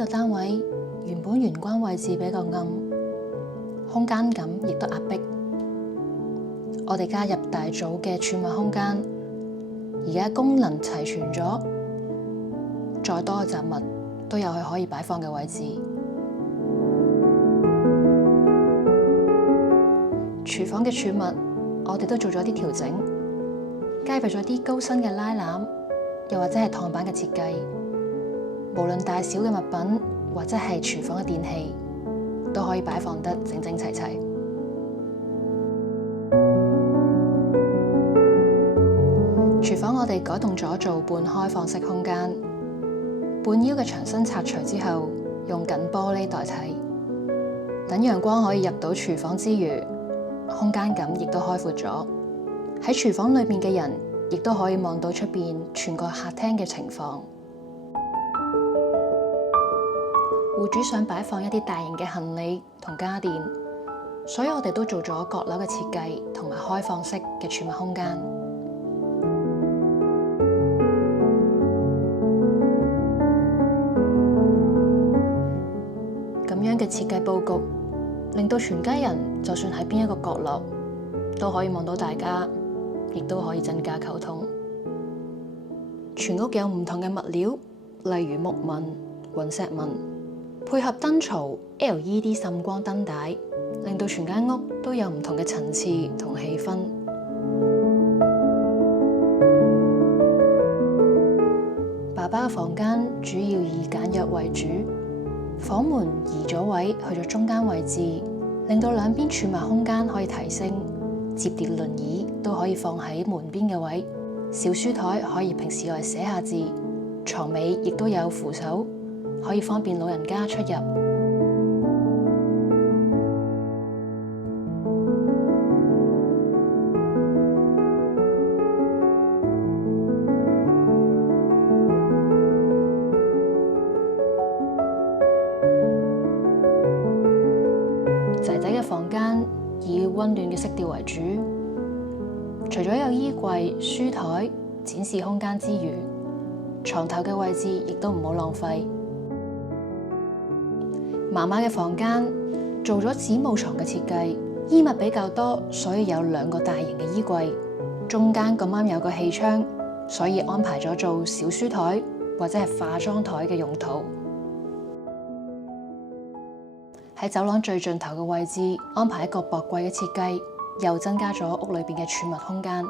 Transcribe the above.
個單位原本玄關位置比較暗，空間感亦都壓迫。我哋加入大組嘅儲物空間，而家功能齊全咗，再多嘅雜物都有佢可以擺放嘅位置。廚房嘅儲物，我哋都做咗啲調整，加入咗啲高身嘅拉籃，又或者係趟板嘅設計。無論大小嘅物品，或者係廚房嘅電器，都可以擺放得整整齊齊。廚房我哋改動咗做半開放式空間，半腰嘅牆身拆除之後，用緊玻璃代替，等陽光可以入到廚房之餘，空間感亦都開闊咗。喺廚房裏面嘅人，亦都可以望到出邊全個客廳嘅情況。戶主想擺放一啲大型嘅行李同家電，所以我哋都做咗閣樓嘅設計同埋開放式嘅儲物空間。咁樣嘅設計佈局，令到全家人就算喺邊一個角落，都可以望到大家，亦都可以增加溝通。全屋有唔同嘅物料，例如木紋、雲石紋，配合燈槽、LED 滲光燈帶，令到全間屋都有唔同嘅層次同氣氛。爸爸嘅房間主要以簡約為主，房門移咗位去咗中間位置，令到兩邊儲物空間可以提升。摺疊輪椅都可以放喺門邊嘅位，小書台可以平時用嚟寫下字，床尾亦都有扶手，可以方便老人家出入。仔仔嘅房間以溫暖嘅色調為主，除咗有衣櫃、書台、展示空間之餘，床頭嘅位置亦都唔好浪費。媽媽嘅房間做咗子母床嘅設計，衣物比較多，所以有2個大型嘅衣櫃，中間咁啱有個氣窗，所以安排咗做小書台或者係化妝台嘅用途。喺走廊最盡頭嘅位置安排一個薄櫃嘅設計，又增加咗屋裏邊嘅儲物空間。